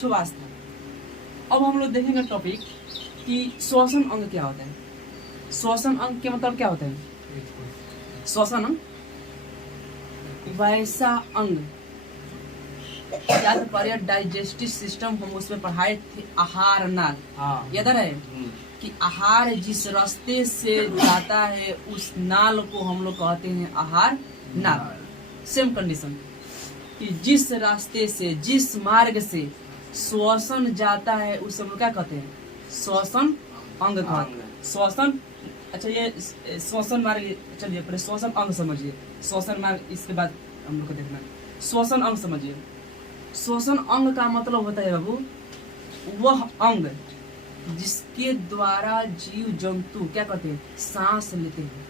स्वास्थ्य। अब हम लोग देखेंगे टॉपिक कि श्वसन अंग क्या होता है। श्वसन अंग के मतलब क्या होता है? श्वसन अंग वैसा अंग, याद पर डाइजेस्टिव सिस्टम हम उसमें पढ़ाए थे, आहार नाल याद है कि आहार जिस रास्ते से जाता है उस नाल को हम लोग कहते हैं आहार नाल। सेम कंडीशन कि जिस रास्ते से, जिस मार्ग से श्वसन जाता है उसे हम लोग क्या कहते हैं? श्वसन अंग कहते हैं। श्वसन, अच्छा ये श्वसन मार्ग, चलिए पहले श्वसन अंग समझिए, श्वसन मार्ग इसके बाद हम लोग को देखना है। श्वसन अंग समझिए। श्वसन अंग का मतलब होता है बाबू वह अंग जिसके द्वारा जीव जंतु क्या करते हैं? सांस लेते हैं।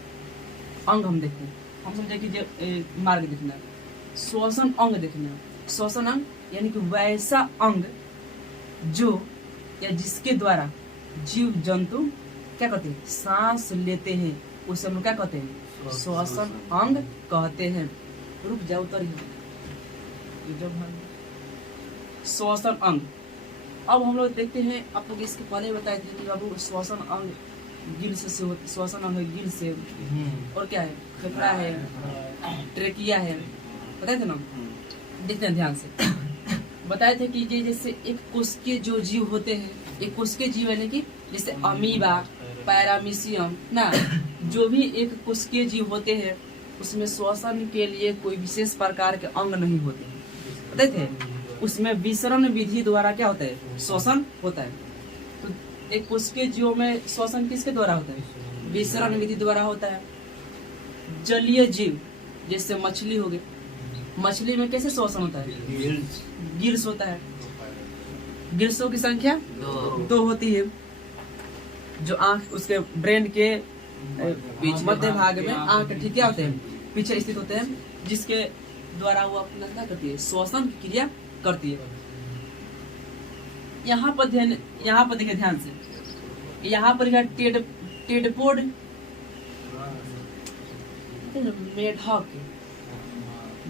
अंग हम देखते हैं, हम समझे कि मार्ग देखना है, श्वसन अंग देखना है। श्वसन अंग यानी कि वैसा अंग जो या जिसके द्वारा जीव जंतु क्या कहते हैं? सांस लेते हैं, उसे हम क्या कहते हैं? श्वसन अंग कहते हैं। रुक जाओ तो श्वसन अंग। अब हम लोग देखते हैं, आप लोग इसके पहले बताए थे कि बाबू श्वसन अंग गिल से श्वसन अंग गिल से, और क्या है? फेफड़ा है, ट्रेकिया है, बताए थे ना? देखते हैं ध्यान से। बताए थे कि जैसे एक कोशिकीय जो जीव होते हैं, एक कोशिकीय जीव यानी कि जैसे अमीबा, पैरामीशियम ना, जो भी एक कोशिकीय जीव होते हैं उसमें श्वसन के लिए कोई विशेष प्रकार के अंग नहीं होते हैं, बताए थे? उसमें विसरण विधि द्वारा क्या होता है? श्वसन होता है। तो एक कोशिकीय जीव में श्वसन किसके द्वारा होता है? विसरण विधि द्वारा होता है। जलीय जीव जैसे मछली हो गई, मछली में कैसे श्वसन होता है? गिल्स होता है। गिल्सों की संख्या दो होती है, जो आंख उसके ब्रेन के मध्य भाग में आंख ठीक क्या होते हैं? पीछे स्थित होते हैं, जिसके द्वारा वो अपना क्या करती है? श्वसन की क्रिया करती है। यहाँ पर देखिए ध्यान से, यहाँ पर टेडपोड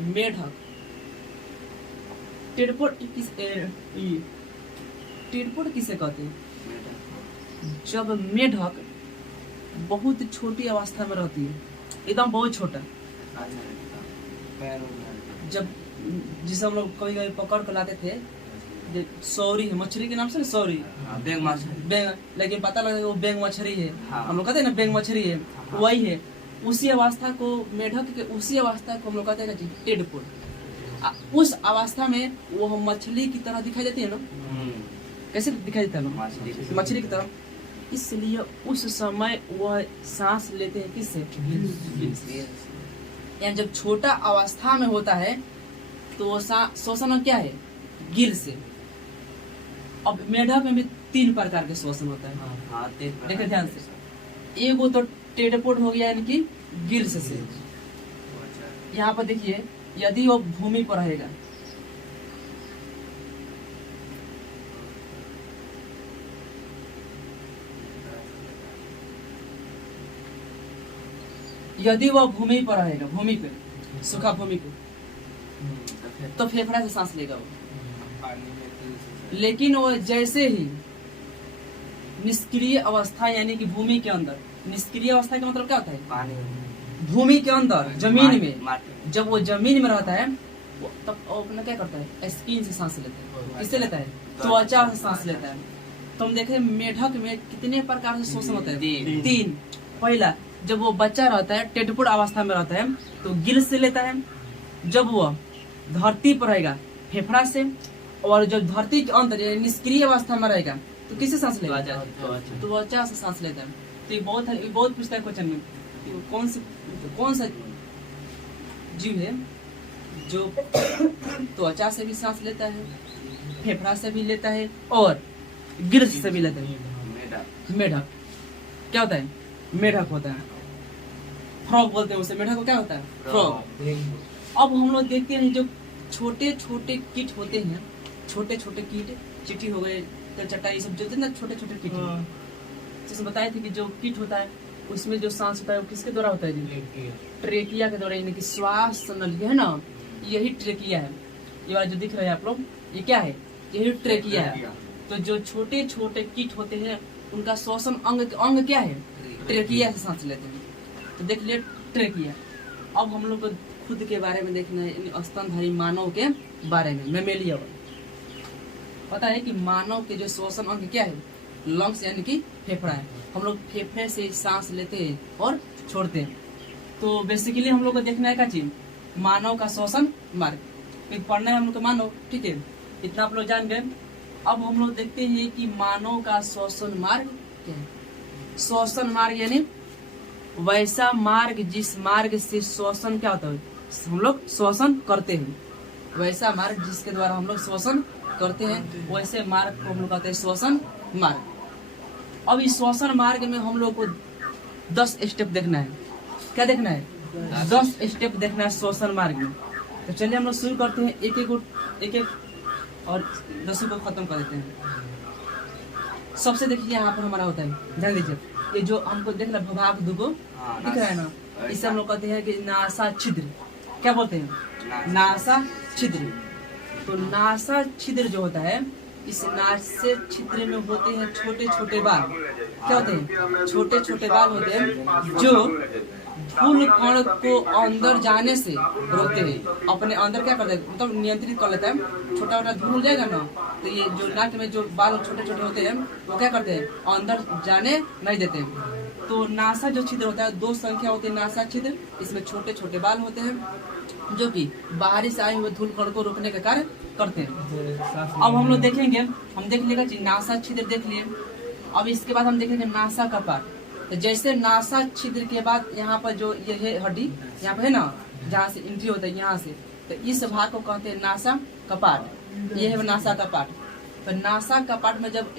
मेढक टेडपोड किसे कहते हैं? जब मेढक बहुत छोटी अवस्था में रहती है, एकदम बहुत छोटा, जब जिसे हम लोग कभी कभी पकड़ कर लाते थे, सौरी है मछली के नाम से, सौरी बेंग मछली, लेकिन पता लगा वो बेंग मछली है। हम लोग कहते हैं ना बेंग मछली है, वही है। उसी अवस्था को मेढक के, उसी अवस्था को हम लोग कहते हैं टेडपोड। उस अवस्था में वो हम मछली की तरह दिखाई देती है ना, कैसे दिखाई देता है? मछली की तरह। इसलिए उस समय वह सांस लेते हैं किससे? यानी जब छोटा अवस्था में होता है तो श्वसन क्या है? गिल से। अब मेढक में भी 3 प्रकार के श्वसन होता है, देखिए ध्यान से। एक वो तो टेडपोड हो गया यानी कि गिल्स से। यहाँ पर देखिए, यदि वो भूमि पर रहेगा, यदि वह भूमि पर रहेगा, भूमि पे, सूखा भूमि पे, तो फेफड़ा से सांस लेगा वो। लेकिन वो जैसे ही निष्क्रिय अवस्था यानी कि भूमि के अंदर, निष्क्रिय अवस्था का मतलब क्या होता है? भूमि के अंदर, जमीन में, जब वो जमीन में रहता है तब वो अपना क्या करता है? स्किन से सांस लेता है। किससे लेता है? त्वचा से सांस लेता है। तो हम देखें मेढक में कितने प्रकार से श्वसन होता है? 3। पहला, जब वो बच्चा रहता है, टेडपोड अवस्था में रहता है, तो गिल से लेता है। जब वो धरती पर रहेगा, फेफड़ा से। और जब धरती के अंदर निष्क्रिय अवस्था में रहेगा तो किससे सांस लेगा? त्वचा से सांस लेता है। तो ये बहुत पूछता है क्वेश्चन में, कौन सा जीव है जो त्वचा से भी सांस लेता है, फेफड़ा से भी लेता है और गिल्स से भी लेता है? मेढक। क्या होता है? मेढक होता है। फ्रॉग बोलते हैं उसे, मेढक को क्या होता है? फ्रॉग। अब हम लोग देखते हैं जो छोटे छोटे कीट होते हैं, छोटे छोटे कीट, चींटी हो गए, चट्टा, ये सब जो होते हैं ना, छोटे छोटे कीट, जैसे बताए थे कि जो कीट होता है उसमें जो सांस होता है वो किसके द्वारा होता है? ट्रेकिया के द्वारा, यानी कि श्वास नली है ना, यही ट्रेकिया है। ये वाला जो दिख रहा है आप लोग, ये क्या है? यही ट्रेकिया है। तो जो छोटे छोटे कीट होते हैं उनका श्वसन अंग क्या है? ट्रेकिया से सांस लेते हैं। तो देख लिए ट्रेकिया। अब हम लोग को खुद के बारे में देखना है, स्तनधारी मानव के बारे में, मैमेलिया। पता है कि मानव के जो श्वसन अंग क्या है? लंग्स यानी कि फेफड़ा है। हम लोग फेफड़े से सांस लेते हैं और छोड़ते हैं। तो बेसिकली हम लोग को देखना है क्या चीज? मानव का श्वसन मार्ग। फिर पढ़ना है हम लोग को मानव, ठीक है, इतना आप लोग जान गए। अब हम लोग देखते हैं कि मानव का श्वसन मार्ग क्या है। श्वसन मार्ग यानी वैसा मार्ग जिस मार्ग से श्वसन क्या होता है, हम लोग श्वसन करते हैं। वैसा मार्ग जिसके द्वारा हम लोग श्वसन करते हैं, वैसे मार्ग को हम लोग कहते हैं श्वसन मार्ग। अब इस श्वसन मार्ग में हम लोग को 10 स्टेप देखना है। क्या देखना है? 10 स्टेप देखना है श्वसन मार्ग में। तो चलिए हम लोग शुरू करते हैं, एक एक और 10 को खत्म कर देते हैं। सबसे देखिए यहाँ पर हमारा होता है, ध्यान दीजिए, ये जो हमको देख रहा है भूभाग दुगो दिख रहा है ना, इसे हम लोग कहते हैं कि नासा छिद्र। क्या बोलते हैं? नासा छिद्र। तो नासा छिद्र जो होता है, इस नासा छिद्र में होते हैं छोटे छोटे बाल। क्या होते हैं? छोटे छोटे बाल होते हैं जो धूल कण को अंदर जाने से रोकते हैं। अपने अंदर क्या करते हैं, मतलब नियंत्रित कर लेता है। छोटा छोटा धूल जाएगा ना, तो ये जो नाक में जो बाल छोटे छोटे होते हैं वो क्या करते हैं, अंदर जाने नहीं देते हैं। तो नासा जो छिद्र होता है, 2 संख्या होती है नासा छिद्र। इसमें छोटे छोटे बाल होते हैं जो कि बाहरी से आए हुए धूल कण को रोकने का कार्य करते हैं। अब हम लोग देखेंगे, हम देख लेगा नासा छिद्र देख लिए। अब इसके बाद हम देखेंगे नासा कपाट। तो जैसे नासा छिद्र के बाद यहाँ पर जो ये है हड्डी यहाँ पे है ना, जहाँ से एंट्री होता है यहाँ से, तो इस भाग को कहते हैं नासा कपाट। ये है नासा कपाट। तो नासा कपाट में जब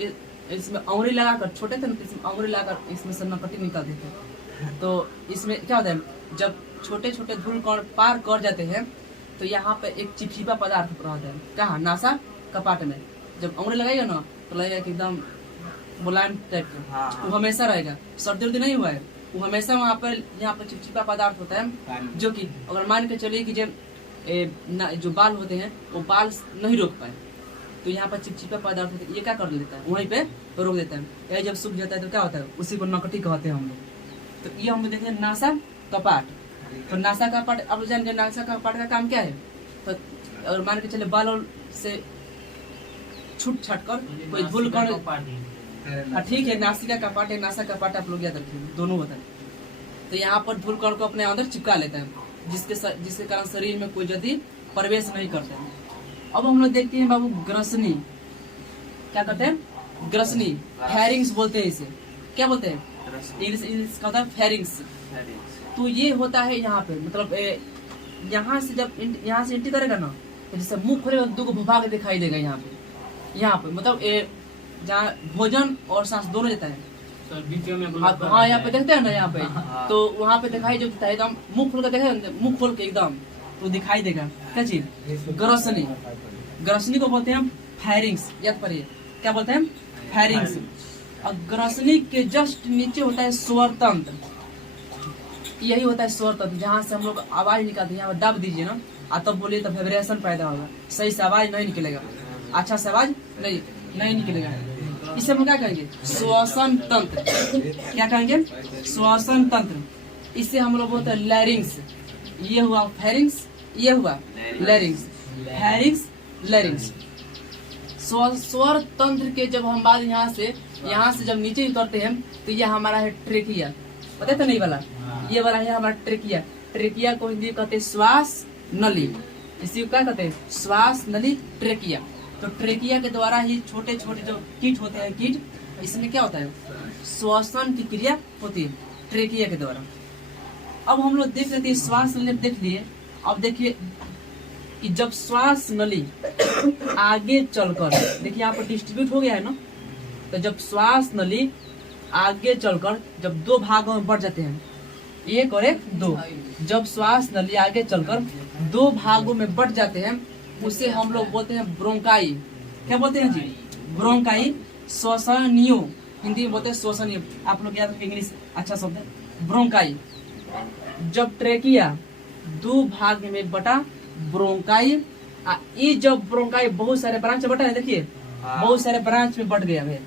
इसमें अंगुली लगाकर, छोटे थे ना, इसमें अंगुली लगाकर इसमें से नकटी निकाल देते हैं। तो इसमें क्या होता है, जब छोटे छोटे धूल कण पार कर जाते हैं तो यहाँ पे एक चिपचिपा पदार्थ रहता है। कहाँ? नासा कपाट में। जब अंगुली लगाएगा ना तो लगेगा कि एकदम मुलायम टाइप का, वो हमेशा रहेगा। सर्दी उर्दी नहीं हुआ है, वो हमेशा वहाँ पर यहाँ पर चिपचिपा पदार्थ होता है, जो कि अगर मान के चलिए कि जो बाल होते हैं वो बाल नहीं रोक पाए, तो यहाँ पर चिपचिपा पदार्थ होता है, ये क्या कर लेता है, वहीं पे रोक देता है। ये जब सूख जाता है तो क्या होता है, उसी को नकटी कहते हैं हम लोग। तो ये हम देखते हैं नासा कपाट। तो नासा कपाट, अब जान गए नासा कपाट का काम क्या है। तो अगर मान के चले बाल से छूट छाट कर कोई धूल कण, ठीक है, नासिका कपाट है, नासा कपाट आप लोग याद रखिए, दोनों होता है। तो यहाँ पर धूल कण को अपने अंदर चिपका लेता है, जिसके कारण शरीर में कोई जल्दी प्रवेश नहीं करता है। अब हम लोग देखते हैं बाबू ग्रसनी। क्या कहते हैं? ग्रसनी, फेरिंग्स बोलते हैं इसे। क्या बोलते हैं? इंग्लिश का होता है फेरिंग्स। तो ये होता है यहाँ पे, मतलब यहाँ से जब यहाँ से एंट्री करेगा ना, तो जैसे मुंह खोलेगा 2 भूभाग दिखाई देगा यहाँ पे मतलब जहाँ भोजन और सांस दोनों देता है। हाँ, यहाँ पे देखते हैं ना, यहाँ पे तो वहाँ पे दिखाई जो देता है, एकदम मुंह खोल कर देखा, मुंह खोल के एकदम तो दिखाई देगा। क्या चीज? ग्रसनी। ग्रसनी को बोलते हैं फेरिंग्स। याद करिए, क्या बोलते हैं? फेरिंग्स। और ग्रसनी के जस्ट नीचे होता है स्वर तंत्र। यही होता है स्वर तंत्र, जहाँ से हम लोग आवाज निकालते हैं। यहाँ पर दब दीजिए ना, तब बोलिए तो वाइब्रेशन पैदा होगा, सही से आवाज नहीं निकलेगा, अच्छा से आवाज नहीं निकलेगा। इसे हम क्या कहेंगे? श्वसन तंत्र। क्या कहेंगे? श्वसन तंत्र। इसे हम लोग बोलते हैं लैरिंग्स। ये हुआ फेरिंग्स, ये हुआ लैरिंग्स। फेरिंग्स, लैरिंग्स। स्वर तंत्र के जब हम बात यहाँ से जब नीचे उतरते हैं तो ये हमारा है ट्रेकिया। पता है तो नहीं वाला, ये वाला है हमारा ट्रेकिया। ट्रेकिया को हिंदी कहते हैं श्वास नली। इसी को क्या कहते हैं? श्वास नली, ट्रेकिया। तो ट्रेकिया के द्वारा ही छोटे छोटे जो कीट होते हैं, कीट, इसमें क्या होता है, श्वसन की क्रिया होती है ट्रेकिया के द्वारा। अब हम लोग देख लेते हैं श्वास नली, देख लिए। अब देखिए कि जब श्वास नली आगे चलकर, देखिए यहाँ पर डिस्ट्रीब्यूट हो गया है ना, तो जब श्वास नली आगे चलकर जब 2 भागों में बढ़ जाते हैं, 1 और 1 2, जब श्वास नली आगे चलकर 2 भागों में बढ़ जाते हैं, उसे हम लोग बोलते हैं ब्रोंकाई। क्या बोलते हैं जी? ब्रोंकाई। श्वसनियो, हिंदी में बोलते हैं श्वसनियो। आप लोग याद रखें, इंग्लिश अच्छा शब्द है ब्रोंकाई। जब ट्रेकिया 2 भाग में बटा, ब्रोंकाई ये जब ब्रोंकाई बहुत सारे ब्रांच में बटा है, देखिए बहुत सारे ब्रांच में बढ़ गया है।